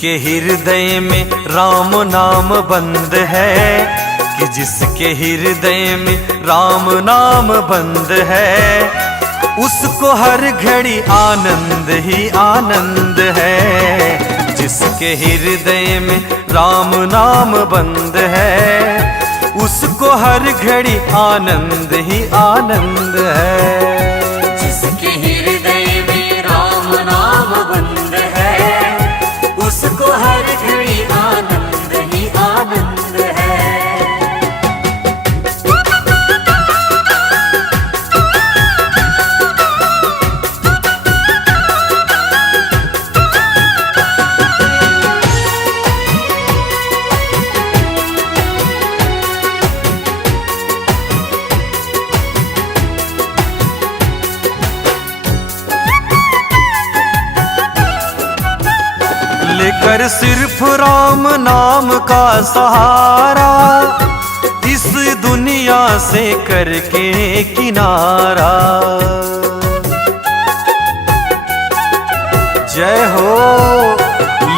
जिसके हृदय में राम नाम बंद है, कि जिसके हृदय में राम नाम बंद है, उसको हर घड़ी आनंद ही आनंद है। जिसके हृदय में राम नाम बंद है, उसको हर घड़ी आनंद ही आनंद है। जिसके हृदय में राम नाम बंद है, उसको हर घड़ी आनंद ही आनंद है। लेकर सिर्फ राम नाम का सहारा, इस दुनिया से करके किनारा। जय हो।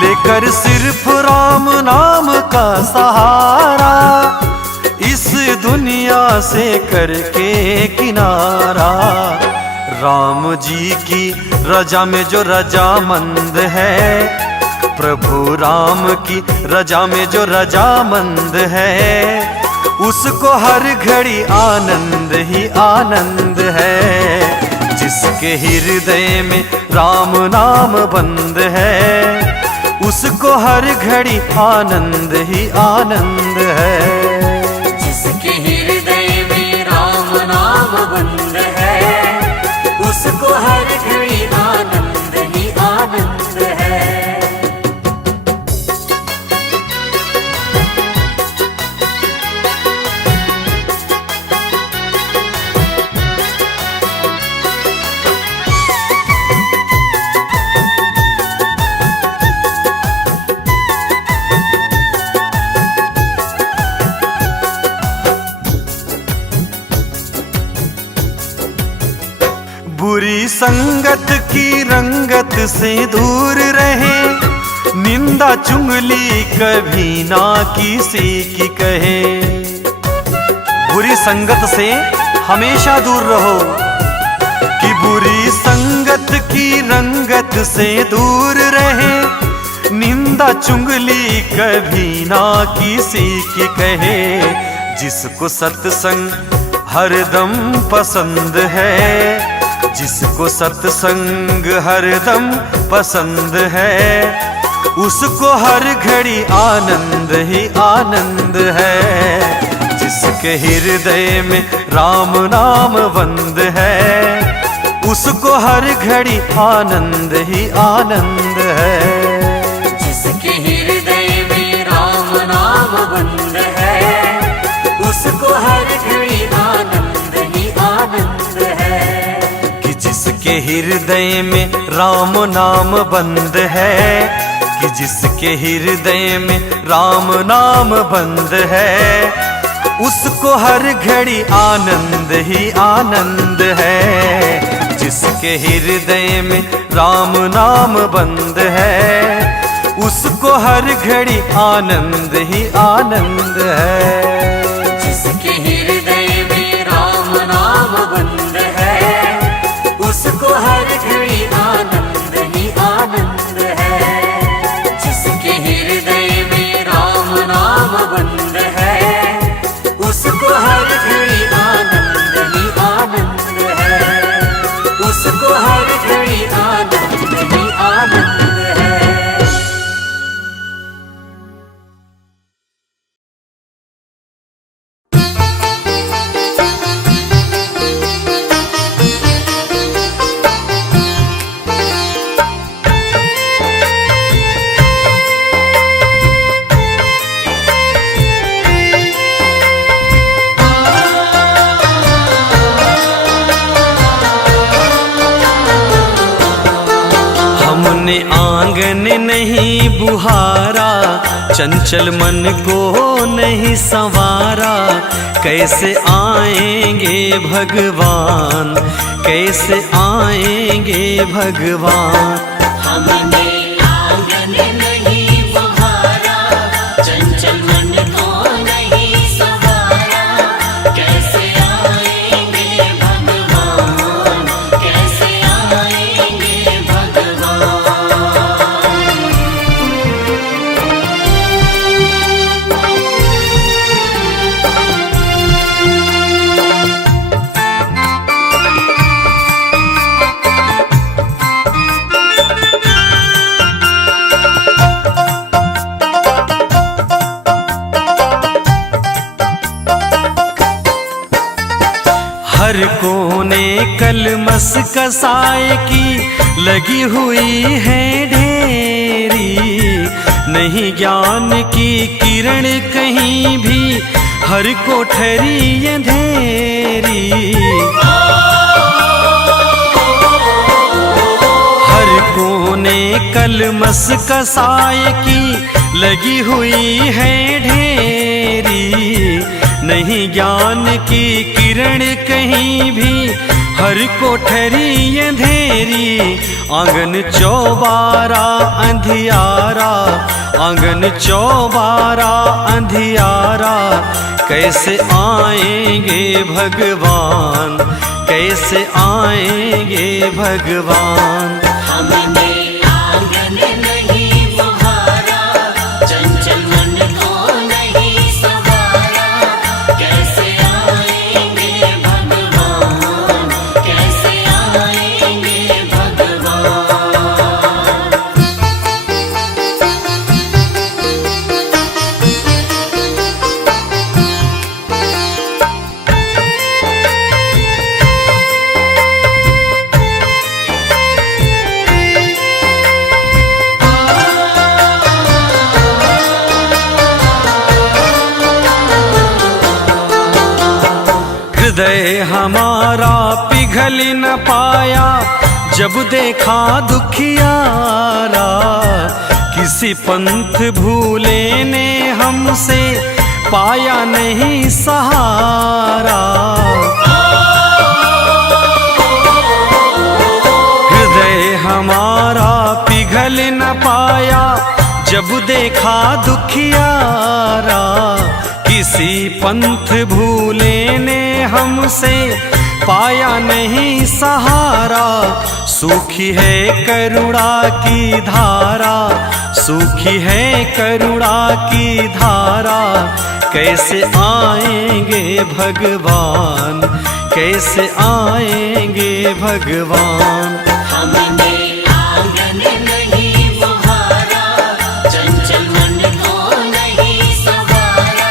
लेकर सिर्फ राम नाम का सहारा, इस दुनिया से करके किनारा। राम जी की रजा में जो रजामंद है, प्रभु राम की रजा में जो रजामंद है, उसको हर घड़ी आनंद ही आनंद है। जिसके हृदय में राम नाम बंद है, उसको हर घड़ी आनंद ही आनंद है। जिसके हृदय में राम नाम बंद है, उसको हर घड़ी आनंद ही आनंद है। बुरी संगत की रंगत से दूर रहे, निंदा चुगली कभी ना किसी की कहे। बुरी संगत से हमेशा दूर रहो, कि बुरी संगत की रंगत से दूर रहे, निंदा चुगली कभी ना किसी की कहे। जिसको सत्संग हरदम पसंद है, जिसको सत्संग हरदम पसंद है, उसको हर घड़ी आनंद ही आनंद है। जिसके हृदय में राम नाम बंद है, उसको हर घड़ी आनंद ही आनंद है। जिसके हृदय में राम नाम बंद है, उसको हर घड़ी आनंद ही आनंद है। जिसके हृदय में राम नाम बंद है, कि जिसके हृदय में राम नाम बंद है, उसको हर घड़ी आनंद ही आनंद है। जिसके हृदय में राम नाम बंद है, उसको हर घड़ी आनंद ही आनंद है। जिसके हृदय में राम नाम बंद है, उसको हर घड़ी आनंद ही आनंद है। जिसके हृदय में राम नाम बंद है, उसको हर घड़ी आनंद ही आनंद है। उसको हर घड़ी आनंद ही आनंद है। हमने आंगन नहीं बुहारा, चंचल मन को नहीं संवारा। कैसे आएंगे भगवान, कैसे आएंगे भगवान। हमने आंगन नहीं ने कलमस कसाए की लगी हुई है ढेरी, नहीं ज्ञान की किरण कहीं भी हर कोठरी अंधेरी। हर कोने कलमस कसाए की लगी हुई है ढेरी, नहीं ज्ञान की किरण कहीं भी हर कोठरी अंधेरी। आंगन चौबारा अंधियारा, आंगन चौबारा अंधियारा, कैसे आएंगे भगवान, कैसे आएंगे भगवान। हमने आंगन नहीं बुहारा, चंचल मन को नहीं सवारा, कैसे आएंगे भगवान, कैसे आएंगे भगवान। हृदय हमारा पिघल न पाया जब देखा दुखियारा, किसी पंथ भूले ने हमसे पाया नहीं सहारा। हृदय हमारा पिघल न पाया जब देखा दुखियारा, किसी पंथ भूले ने हमसे पाया नहीं सहारा। सूखी है करुणा की धारा, सूखी है करुणा की धारा, कैसे आएंगे भगवान, कैसे आएंगे भगवान। हमने आंगन नहीं बुहारा, चंचल मन को नहीं सवारा,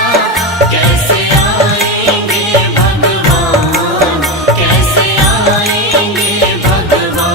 कैसे आएंगे भगवान, कैसे आएंगे भगवान।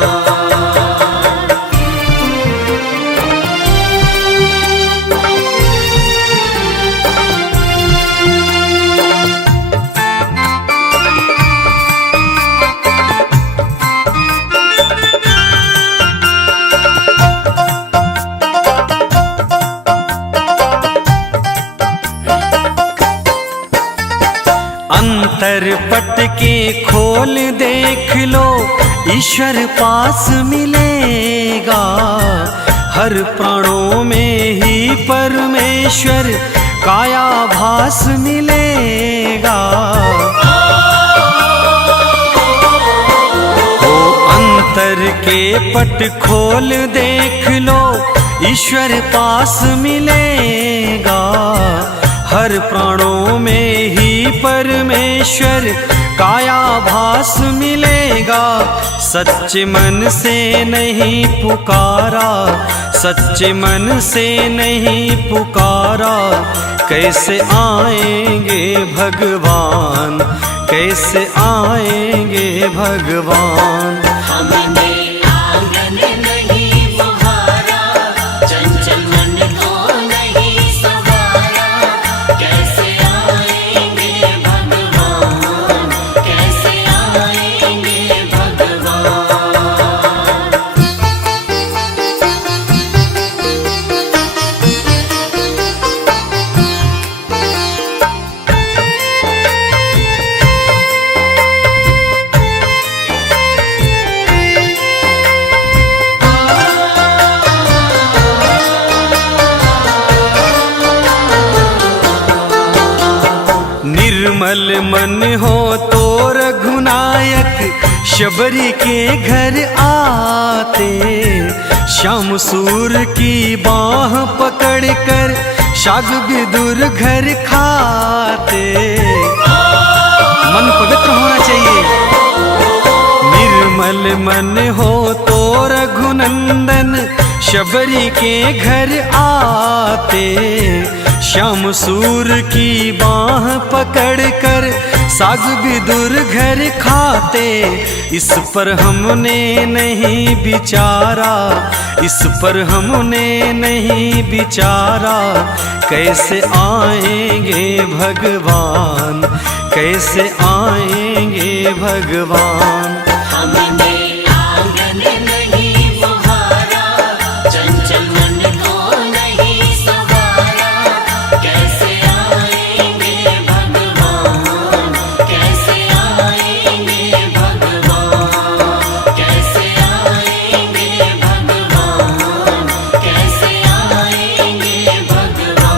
अंतर पट के खोल देख लो, ईश्वर पास मिलेगा। हर प्राणों में ही परमेश्वर काया भास मिलेगा। ओ अंतर के पट खोल देख लो, ईश्वर पास मिलेगा। हर प्राणों में ही परमेश्वर काया भास मिलेगा। सच्चे मन से नहीं पुकारा, सच्चे मन से नहीं पुकारा, कैसे आएंगे भगवान, कैसे आएंगे भगवान। हमने आंगन नहीं बुहारा, चंचल मन को नहीं सवारा, कैसे आएंगे भगवान, कैसे आएंगे भगवान। निर्मल मन हो तो रघुनायक शबरी के घर आते। श्याम सूर की बाह पकड़कर शाग विदुर घर खाते। मन पवित्र होना चाहिए। निर्मल मन हो तो रघुनंदन शबरी के घर आते, श्याम सूर की बाह पकड़ कर साग विदुर घर खाते। इस पर हमने नहीं विचारा, इस पर हमने नहीं विचारा, कैसे आएंगे भगवान, कैसे आएंगे भगवान। हमने आंगन नहीं बुहारा, चंचल मन को नहीं सवारा, कैसे आएंगे भगवान, कैसे आएंगे भगवान, कैसे आएंगे भगवान, कैसे आएंगे भगवान।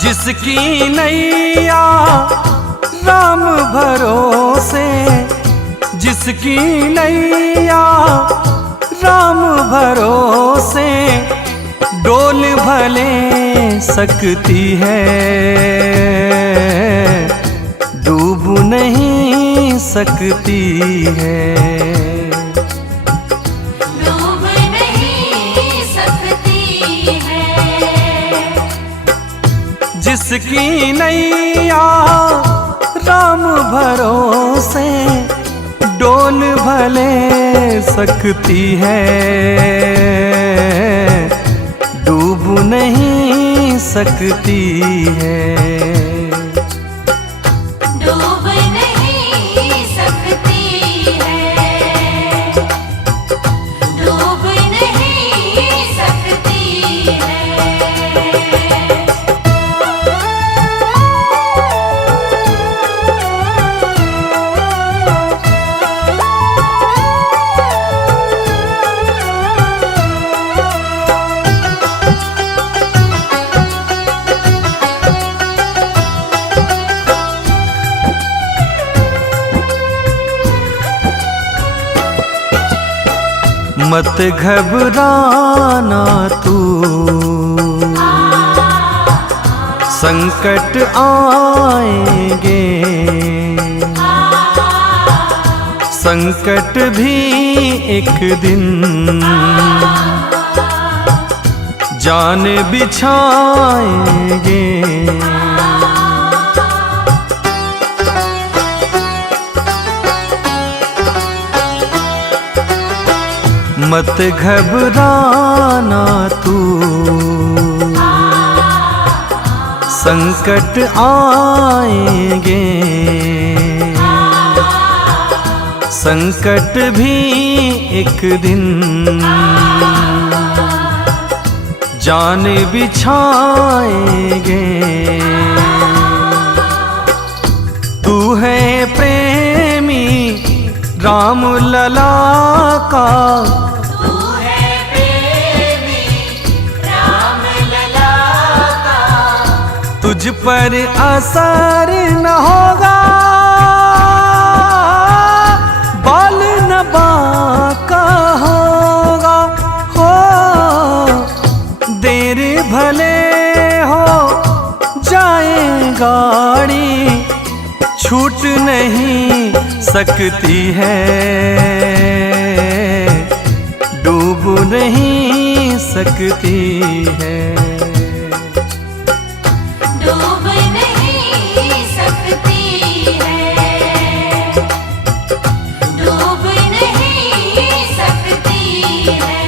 जिसकी नैया राम भरोसे, जिसकी नैया राम भरोसे, डोल भले सकती है, डूब नहीं सकती है। डूब नहीं सकती है। जिसकी नैया राम भरोसे, डोल भले सकती है, डूब नहीं सकती है। डूब नहीं सकती है, डूब नहीं सकती है। मत घबराना तू, संकट आएंगे, संकट भी एक दिन जान बिछाएंगे। मत घबराना तू, संकट आएंगे, संकट भी एक दिन जान बिछाएंगे। तू है प्रेमी राम लला का, तुझ पर असर न होगा, बाल न बाका होगा। हो देर भले हो जाए गाड़ी, छूट नहीं सकती है, डूब नहीं सकती है। डूब नहीं सकती है, डूब नहीं सकती है।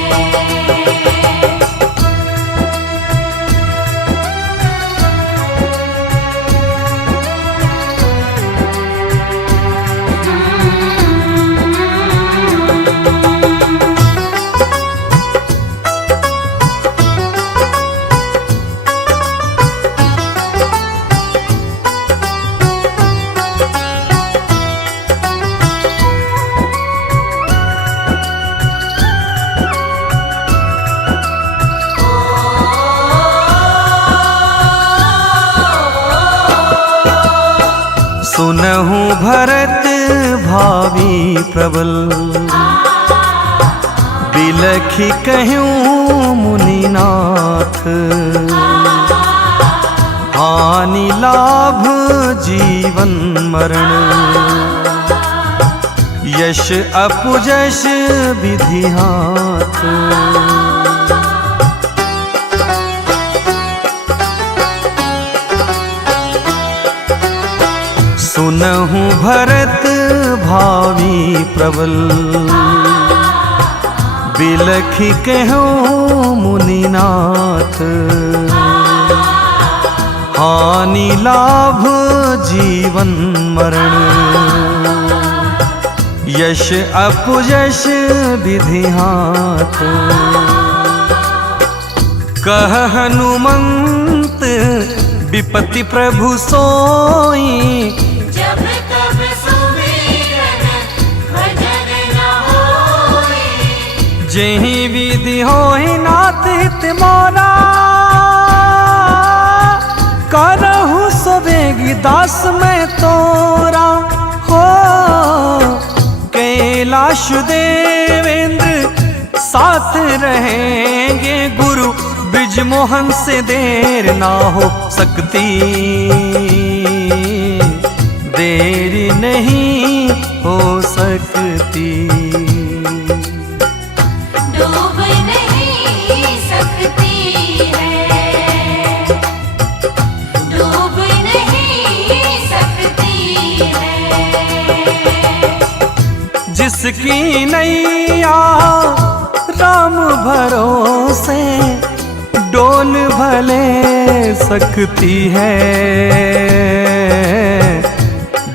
भरत भावी प्रबल, बिलखी कहूँ मुनिनाथ, हानि लाभ जीवन मरण, यश अपजश विधि हाथ। सुनहु भरत भावी प्रबल, बिलखी कहूँ मुनिनाथ, हानि लाभ जीवन मरण, यश अपयश विधि हाथ। कह हनुमंत विपत्ति प्रभु सोई, जब तब सुमिरन भजन न होई। जेहि विधि होई नाथ हित मोरा, करहु सवेगी दास मैं तोरा। हो कैलाश देवेंद्र साथ रहेंगे, गुरु ब्रिजमोहन से देर ना हो सकती, देर नहीं हो सकती। डूब नहीं सकती है, डूब नहीं सकती है। जिसकी नैया राम भरोसे, डोल भले सकती है,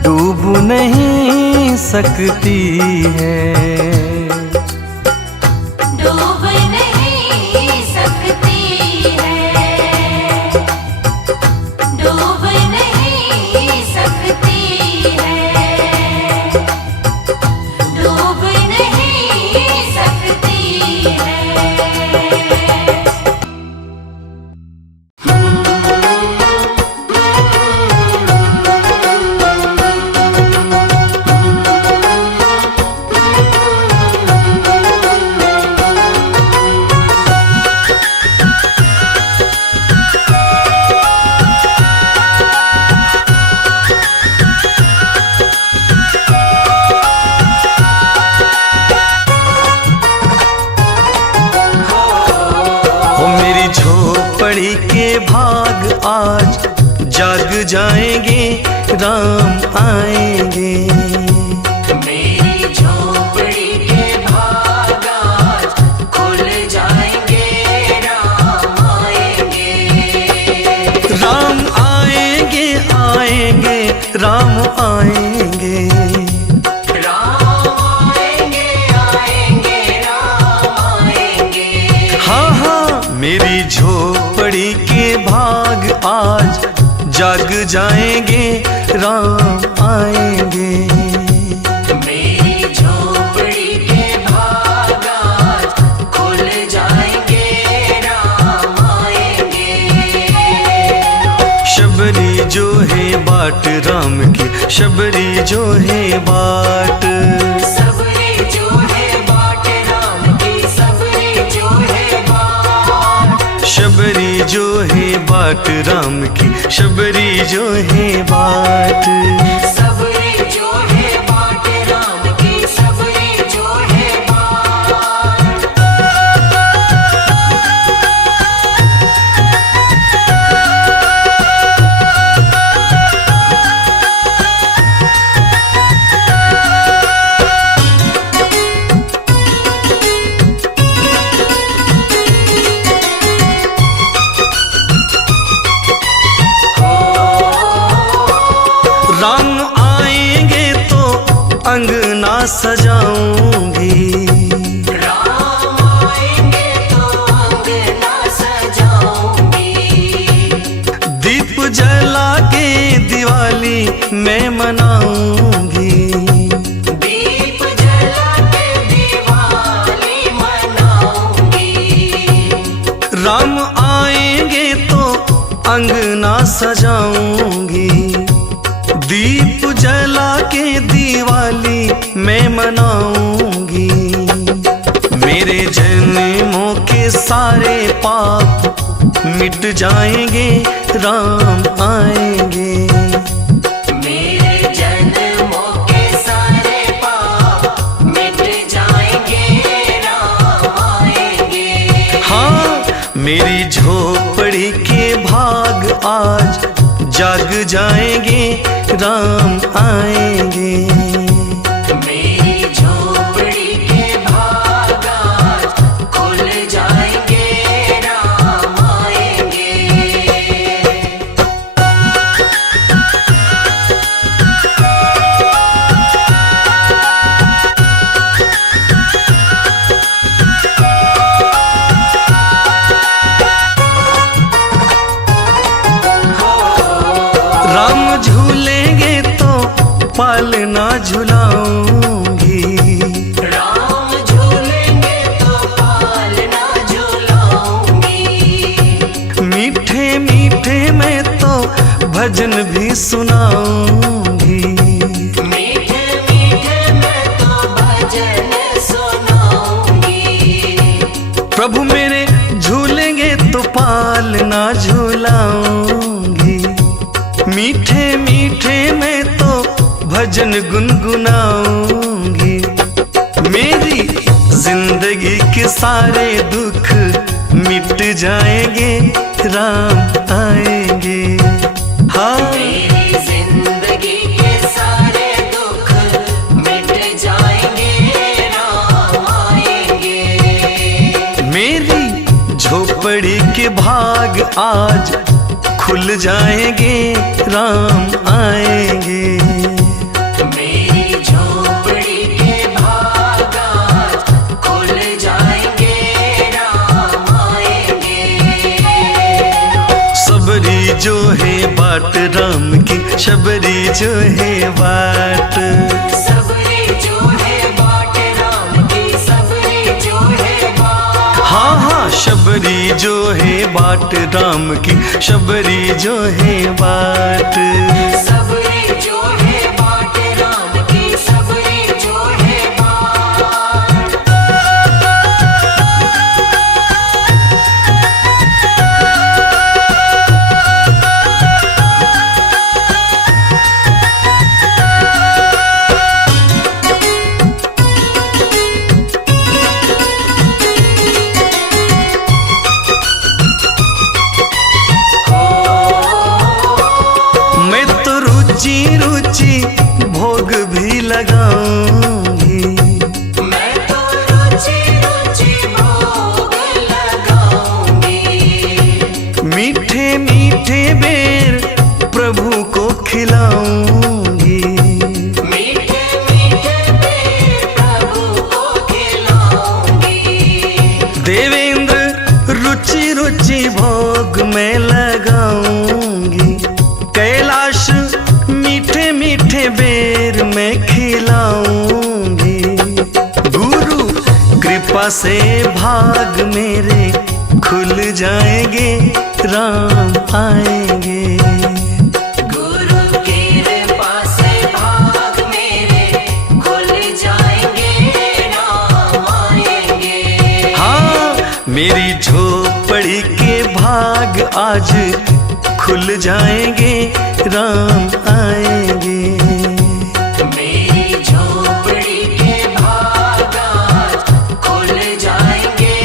डूब नहीं सकती है। डूब नहीं सकती है, डूब नहीं सकती है, डूब नहीं सकती है। झोपड़ी के भाग आज जाग जाएंगे, राम आएंगे। मेरी झोपड़ी के भाग आज खुल जाएंगे, राम आएंगे। राम आएंगे, आएंगे, राम आएंगे। राम आएंगे, आएंगे, राम आएंगे। हाँ हाँ, मेरी झोपड़ी के भाग आज जाग जाएंगे, राम आएंगे। मेरी झोपड़ी के भाग आज खुल जाएंगे, राम आएंगे। शबरी जो है बाट राम की, शबरी जो है बाट, सबरी जो है बाट राम की, सबरी जो है बाट। शबरी जो है बाट राम की, शबरी जो है बाट। सबरी जो है बाट राम की, सबरी जो है बाट। राम आएंगे तो अंगना सजाऊंगी, राम आएंगे तो अंगना सजाऊंगी। दीप जला के दिवाली मैं मनाऊंगी। दीप जला के दिवाली मनाऊंगी। राम आएंगे तो अंगना सजाऊंगी, दीप जला के दिवाली मैं मनाऊंगी। मेरे जन्मों के सारे पाप मिट जाएंगे, राम आएंगे। मेरे जन्मों के सारे पाप मिट जाएंगे, राम आएंगे। हाँ, मेरी झोपड़ी के भाग आज जाग जाएंगे, राम आएंगे। मेरी झोपड़ी के भाग आज खुल जाएंगे, राम आएंगे। राम झूलेंगे तो पालना झुलाऊंगी। राम झूलेंगे तो पालना झूलाऊंगी। मीठे मीठे मैं तो भजन भी सुनाऊंगी। मीठे मीठे मैं तो भजन सुनाऊंगी। प्रभु मेरे झूलेंगे तो पालना झूलाऊंगी। मीठे मीठे मैं तो भजन गुनगुनाऊंगी। मेरी जिंदगी के सारे दुख मिट जाएंगे, राम आएंगे। हाँ, मेरी जिंदगी के सारे दुख मिट जाएंगे, राम आएंगे। मेरी झोपड़ी के भाग आज खुल जाएंगे, राम आएंगे। मेरी झोपड़ी के भाग आज खुल जाएंगे, राम आएंगे। सबरी जो है बाट राम की, शबरी जो है बाट। सबरी जो है बाट राम की, सबरी जो है बाट। हाँ हाँ, शबरी जो है बाट राम की, शबरी जो है बाट। सबरी जो है बाट राम की, सबरी जो है बाट। मैं तो रुचि रुचि भोग भी लगाऊंगी। मैं तो रुचि रुचि भोग लगाऊंगी। मीठे मीठे बेर प्रभु को खिलाऊंगी। मीठे मीठे बेर प्रभु को खिलाऊंगी। देवेंद्र रुचि रुचि भोग में लगाऊंगी। कैलाश मीठे मीठे बेर में खिलाऊंगी। गुरु कृपा से भाग मेरे खुल जाएंगे, राम आएंगे। गुरु कृपा से भाग मेरे खुल जाएंगे, राम आएंगे। हाँ, मेरी झोपड़ी के भाग आज खुल जाएंगे, राम आएंगे। मेरी झोपड़ी के भाग आज खुल जाएंगे,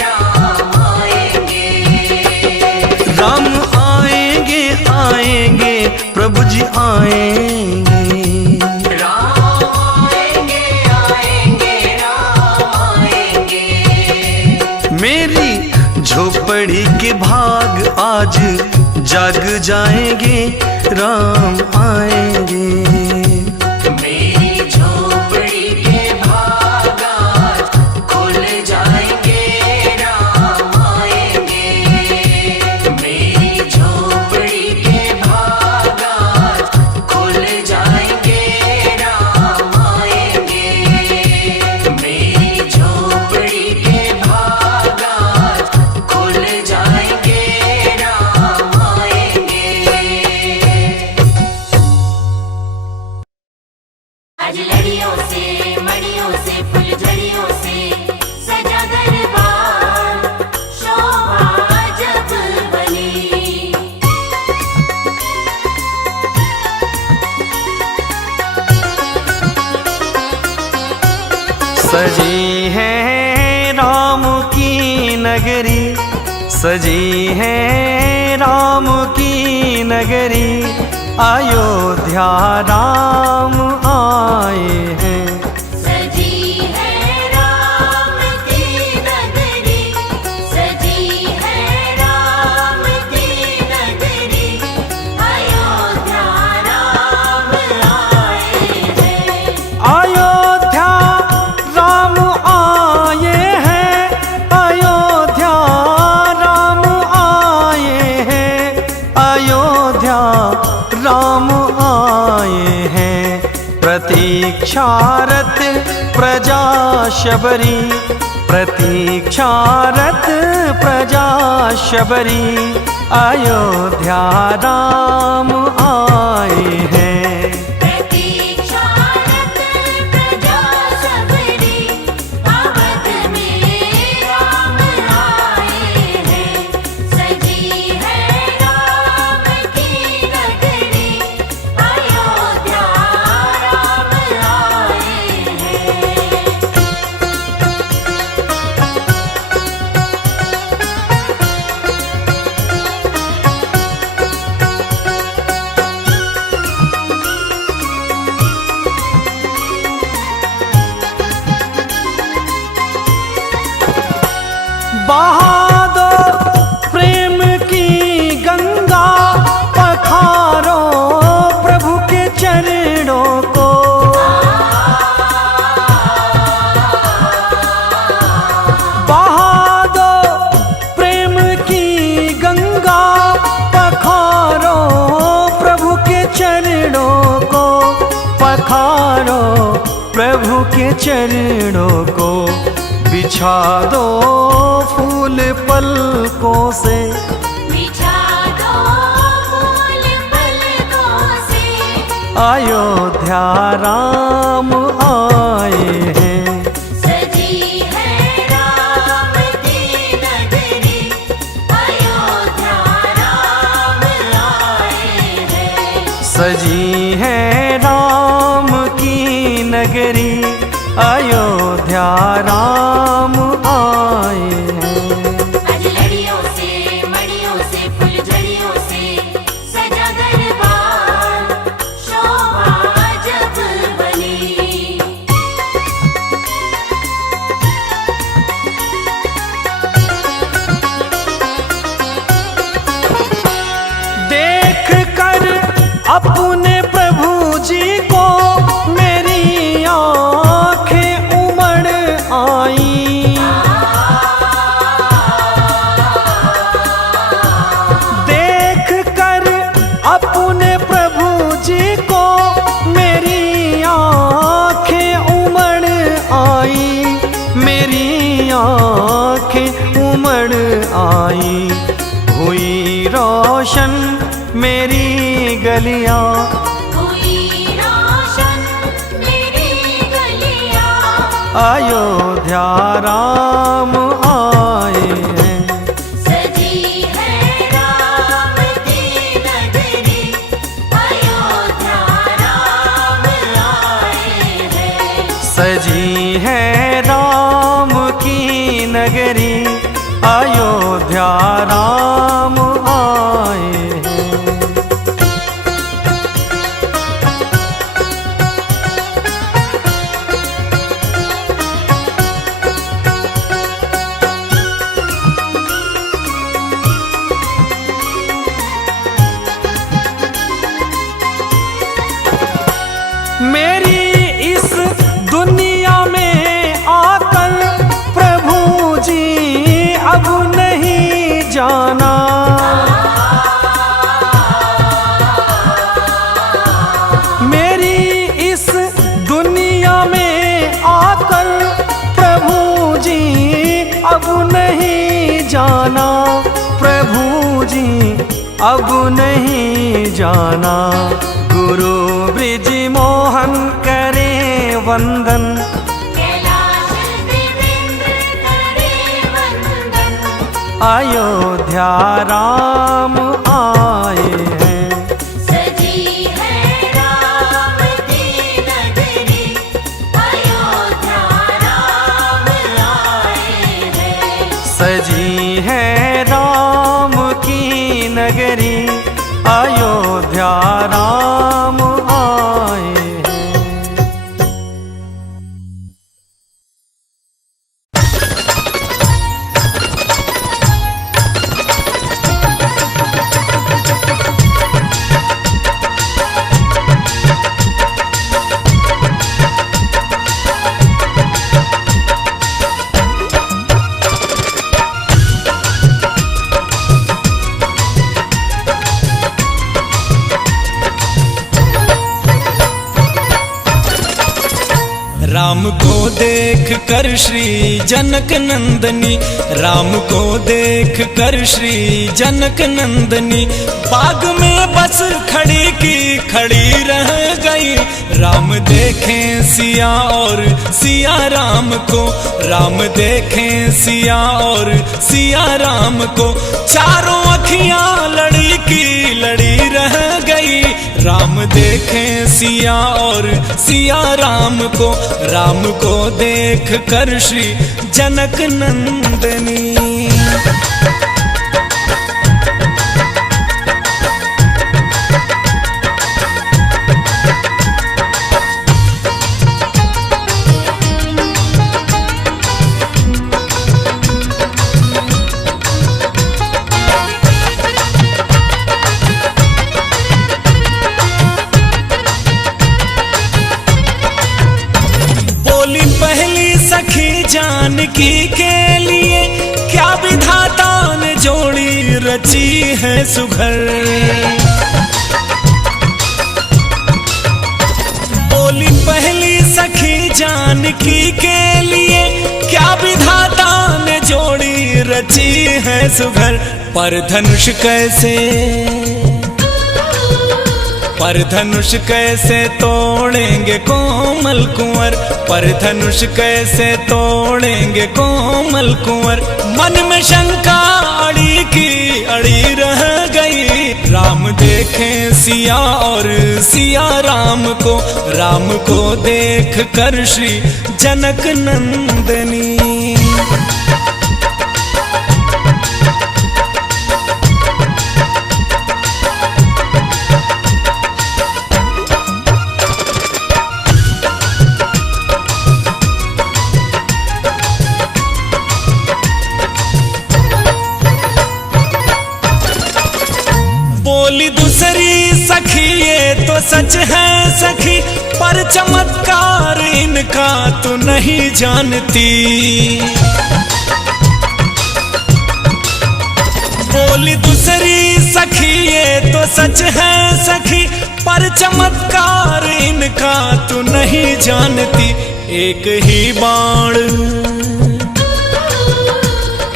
राम आएंगे। राम आएंगे आएंगे, प्रभु जी आएंगे। राम आएंगे आएंगे, राम आएंगे। मेरी झोपड़ी के भाग आज जाग जाएंगे, राम आएंगे। मेरी झोपड़ी के भाग आज खुल जाएंगे, राम आएंगे। मेरी झोपड़ी के भाग आज खुल जाएंगे, राम आएंगे। मेरी झोपड़ी के भाग आज खुल जाएंगे, राम आएंगे। सजी है राम की नगरी, सजी है राम की नगरी, अयोध्या राम आए हैं। सजी है राम की नगरी, सजी है राम की नगरी, अयोध्या राम आए हैं। अयोध्या राम आए हैं, अयोध्या राम आए हैं, अयोध्या राम आए हैं। प्रतीक्षारत प्रजा शबरी, प्रतीक्षारत प्रजा शबरी, अयोध्या राम आए हैं। प्रतीक्षारत प्रजा शबरी, अवध में राम आए हैं। सजी है राम की नगरी, अयोध्या राम आए हैं। बहा दो प्रेम की गंगा, पखारो प्रभु के चरणों को। बहा दो प्रेम की गंगा, पखारो प्रभु के चरणों को, पखारो प्रभु के चरणों को। बिछा दो फूल पलकों से, बिछा दो फूल पलकों से, अयोध्या राम आए हैं। सजी है राम की नगरी, अयोध्या राम आए हैं। सजी है राम की नगरी, अयोध्या राम आए हैं। अजलड़ियों से मड़ियों से फुलझड़ियों से सजा दरबार, शोभा जब बनी। देख कर अपने प्रभु जी को मेरी आँखें उमड़ आई। देख कर अपने प्रभु जी को मेरी आँखें उमड़ आई, मेरी आँखें उमड़ आई। हुई रोशन मेरी गलियां, हुई रोशन मेरी गलियां, अयोध्या राम आए हैं। सजी है राम की नगरी, अयोध्या राम आए हैं। सजी है राम की नगरी, अयोध्या राम आए हैं। मेरी इस दुनिया में आकर प्रभु जी अब नहीं जाना। मेरी इस दुनिया में आकर प्रभु जी अब नहीं जाना, प्रभु जी अब नहीं जाना। गुरु ब्रिज मोहन करे वंदन, कैलाश देवेंद्र करे वंदन, अयोध्या राम आए हैं। सजी है राम की नगरी, अयोध्या राम नगरी अयोध्या राम आए हैं। राम को देख कर श्री जनक नंदनी, राम को देख कर श्री जनक नंदनी, बाग में बस खड़ी की खड़ी रह गई। राम देखें सिया और सिया राम को, राम देखें सिया और सिया राम को, चारों अखियां लड़ी की लड़ी रह गई। राम देखें सिया और सिया राम को, राम को देख कर श्री जनक नंदनी। जानकी के लिए क्या विधाता ने जोड़ी रची है सुघर। बोली पहली सखी जानकी के लिए क्या विधाता ने जोड़ी रची है सुघर। पर धनुष कैसे, पर धनुष कैसे तोड़ेंगे कोमल कुंवर, पर धनुष कैसे तोड़ेंगे कोमल कुंवर। मन में शंका अड़ी की अड़ी रह गई। राम देखें सिया और सिया राम को, राम को देख कर श्री जनक नंदनी। बोली दूसरी सखी ये तो सच है सखी, पर चमत्कार इनका तो नहीं जानती। बोली दूसरी सखी ये तो सच है सखी, पर चमत्कार इनका तो नहीं जानती। एक ही बाण,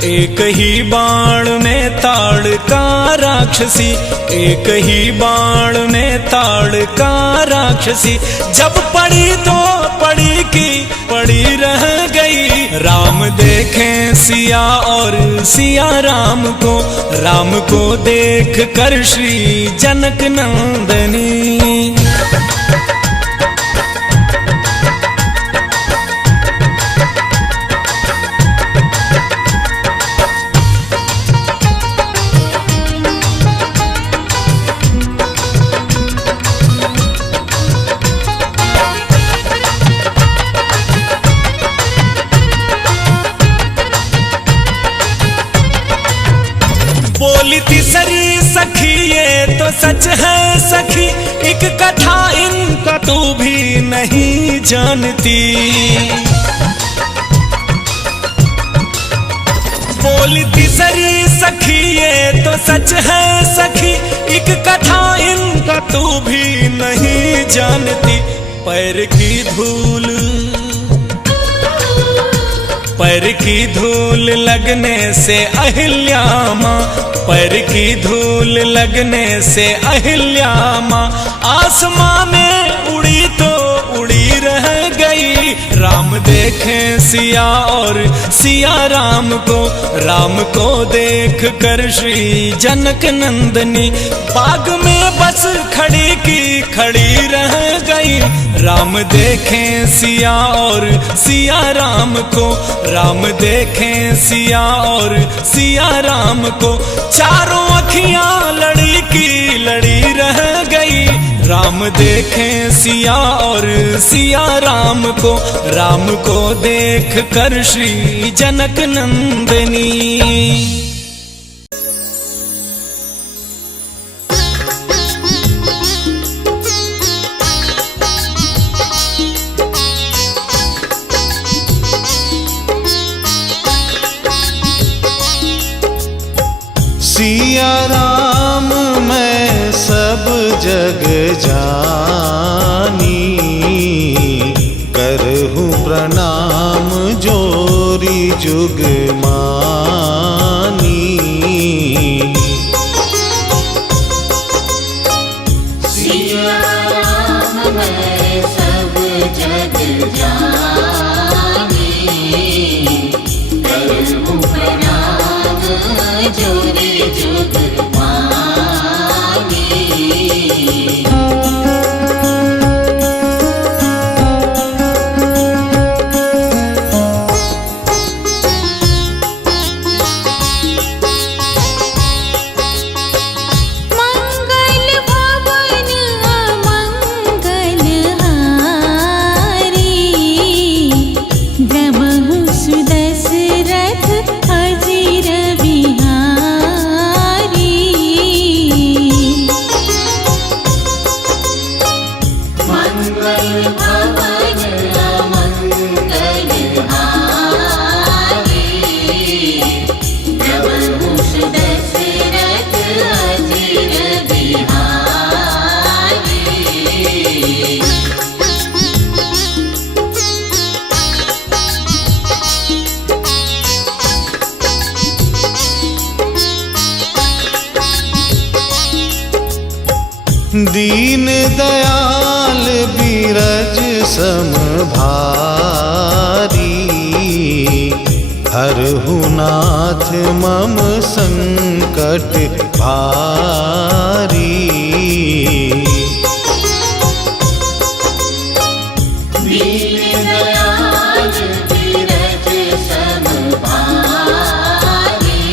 एक ही बाण में ताड़ का राक्षसी, एक ही बाण में ताड़ का राक्षसी। जब पड़ी तो पड़ी की पड़ी रह गई। राम देखें सिया और सिया राम को, राम को देख कर श्री जनक नंदनी। बोली तीसरी सखी ये तो सच है सखी, एक कथा इनका तू भी नहीं जानती। बोली तीसरी सखी ये तो सच है सखी, एक कथा इनका तू भी नहीं जानती। पैर की धूल, पैर की धूल लगने से अहिल्या माँ, पैर की धूल लगने से अहिल्या माँ आसमां में उड़ी तो उड़ी रह गई। राम देखें सिया और सिया राम को, राम को देख कर श्री जनक नंदनी। बाग में बस खड़ी की खड़ी रह गई। राम देखें सिया और सिया राम को, राम देखें सिया और सिया राम को, चारों अखियां राम देखें सिया और सिया राम को देख कर श्री जनक नंदनी। सिया राम मैं सब जग जानी, करहूँ प्रणाम जोरी जुग मानी। सिया राम मैं सब जग जानी, करहूँ प्रणाम जोरी जुग मानी। मंगल भवन अमंगल हारी, जबहु सुदशरथ अजिर बिहारी। मंगल भवन अमंगल हारी, जबहु सुदशरथ अजिर बिहारी। दीन दयाल बीरज सम भारी, हरहु नाथ मम संकट भारी। दीन दयाल बीरज सम भारी,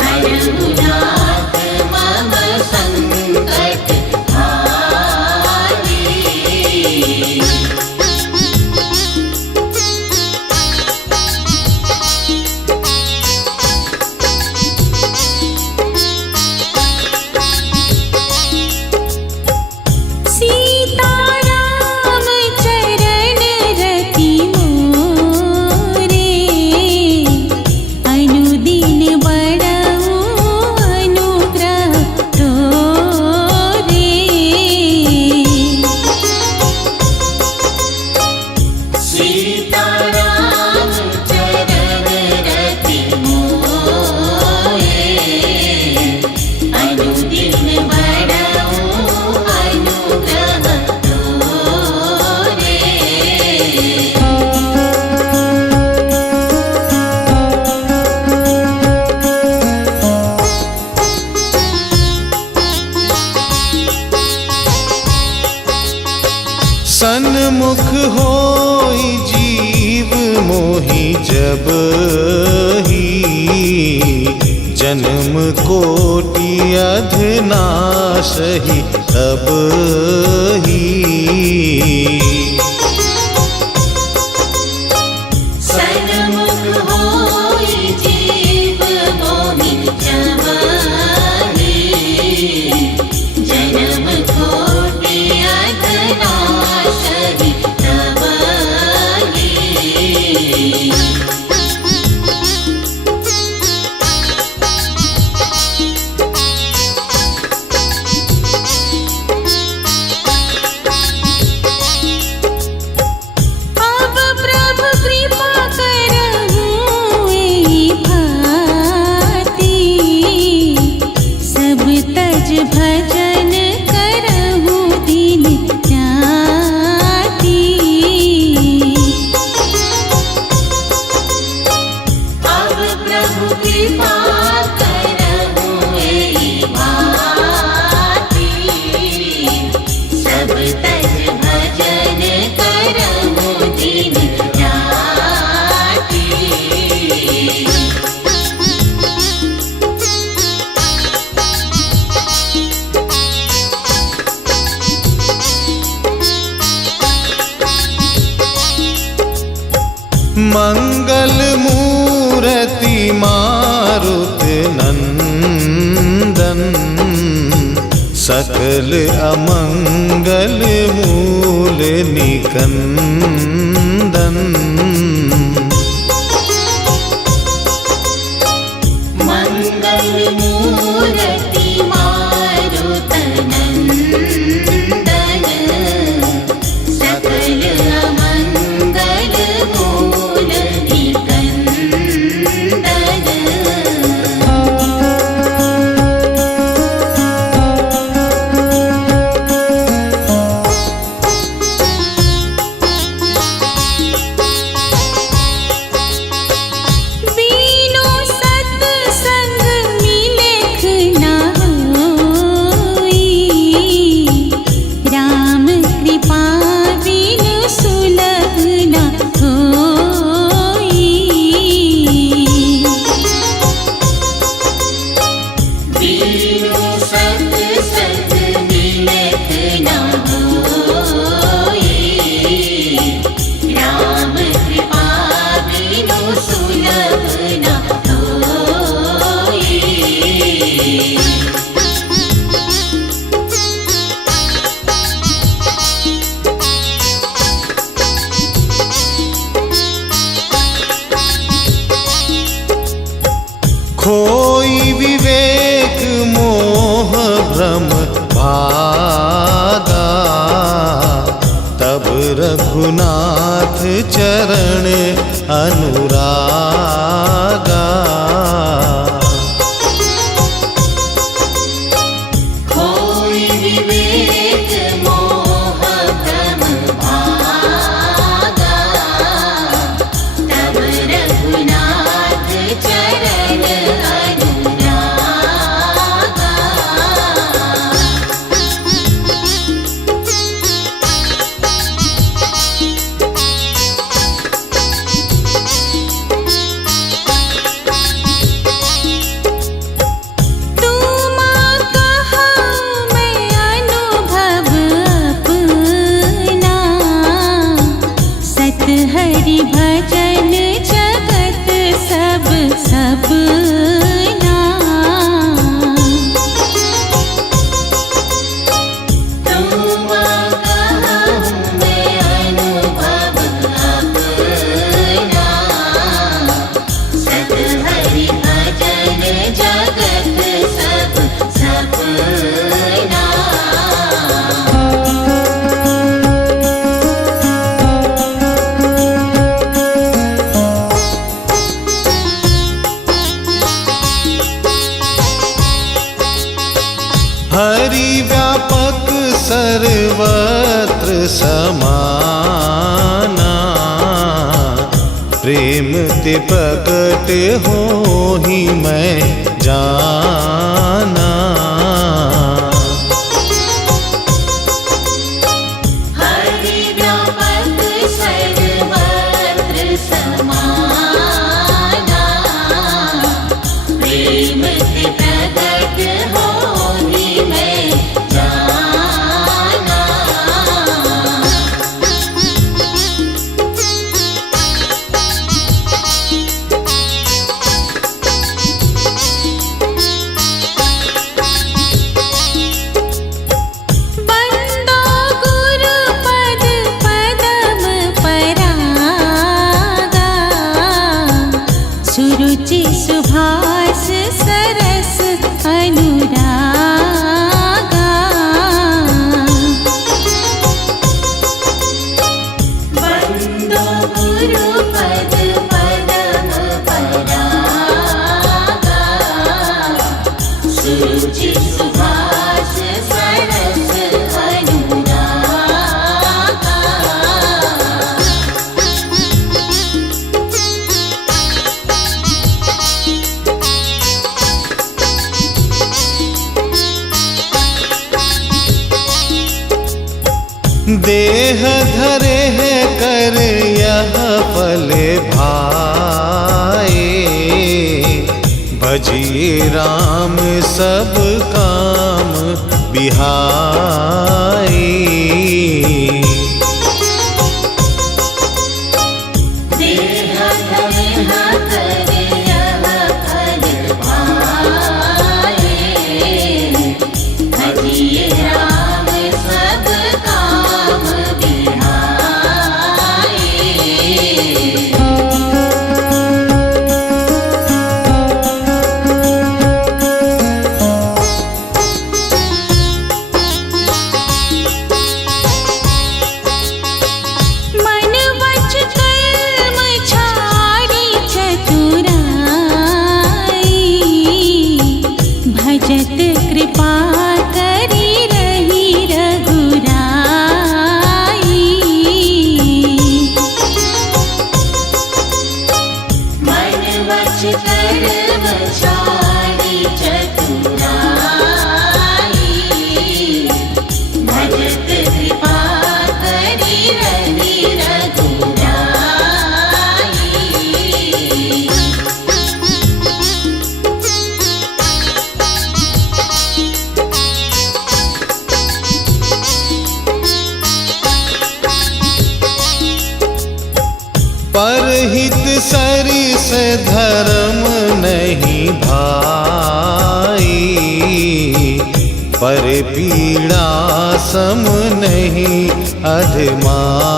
हरहु नाथ मम संकट भारी। सीताराम चरण रति मोरे, अनुदिन बड़ऊ अनुग्रह तोरे। सीताराम चरण रति मोरे, अनुदिन बड़ऊ अनुग्रह तोरे। सन्मुख होई जीव मोहि जब ही, जन्म कोटि अधनाशहि तब ही। सन्मुख होई जीव मोहि जब ही, जन्म कोटि अधनाशहि तब ही। मंगल मूर्ति मारुत नंदन, सकल अमंगल मूल निकंदन। मंगल मूर्ति मारुत नंदन, सकल अमंगल मूल निकंदन। बीनो सत्संग मिलेख न होई, राम कृपा बिनु सुलभ न होई। बीनो सत्संग मिलेख न होई, राम कृपा बिनु सुलभ न होई। खोई विवेक मोह भ्रम भागा, तब रघुनाथ चरण अनुरागा। खोई विवेक मोह भ्रम भागा, तब रघुनाथ चरण अनुरागा। तुमा कहा मैं अनुभव अपना, सत हरि भजन जगत सब सपना। तुमा कहा मैं अनुभव अपना, सत हरि भजन जगत सब सपना। हरि व्यापक सर्वत्र समाना, प्रेम ते प्रकट होहि मैं जाना। हरि व्यापक सर्वत्र समाना, प्रेम ते प्रकट होहि मैं जाना। बंदो गुरु पद पदम परागा, सुरुचि सुभाष सरस अनुरागा। बंदो गुरु पद पदम परागा, सुरुचि सुभाष सरस अनुरागा। देह धरे है कर यह फल भाए, भजिए राम सब काम बिहाई। देह सत कृपा करी रही रघुराई। मन वच कर्म चारि चतुराई, भजत कृपा करी रही रघुराई। परहित सरिस धर्म नहीं भाई, पर पीड़ा सम नहीं अधमाई।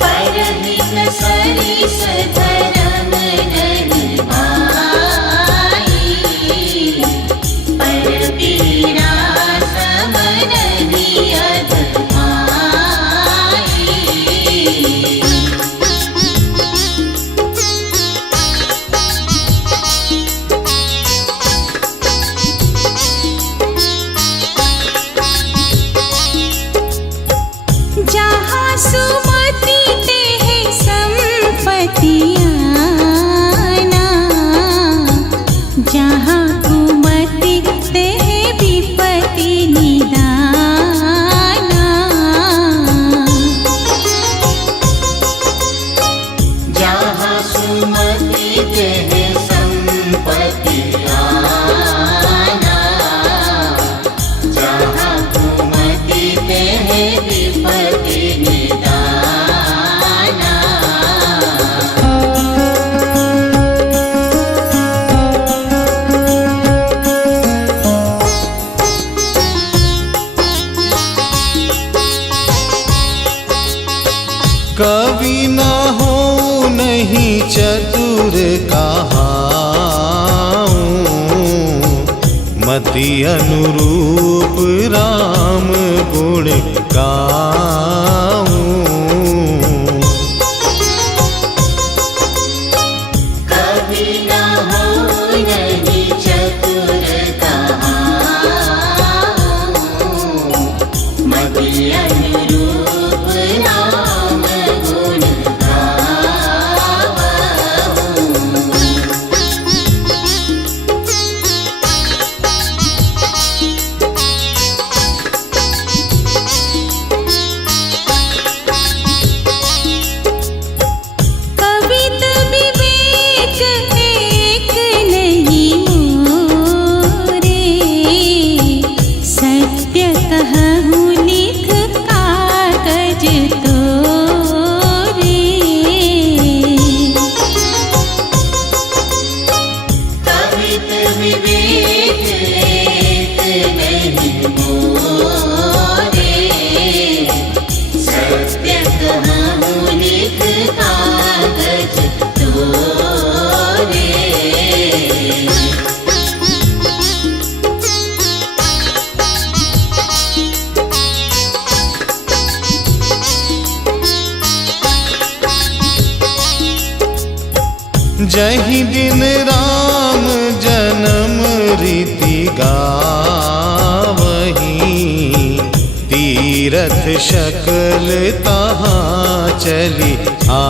परहित सरिस धर्म नहीं भाई, पर पीड़ा सम नहीं अधमाई। जहाँ सुमति तेह संपत्ति आना, जहाँ कुमति तेह विपत्ति निदाना। जहाँ सुमति तेह संपत्ति आना, जहाँ कुमति तेह विपत्ति निदाना। कवि न हो नहीं चतुर कहाऊं, मति अनुरूप राम गुण गाऊं। कभी न हो नहीं चतुर कहाऊं, मति अनुरूप राम गुण गाऊं। कवित विवेक एक नहीं मोरे, सत्य कहूँ लिख कागज तोरे। कवित विवेक एक नहीं मोरे, सत्य कहूँ लिख कागज तोरे। जही दिन राम जन्म रीति गावही, तीरथ शकल तहाँ चली आ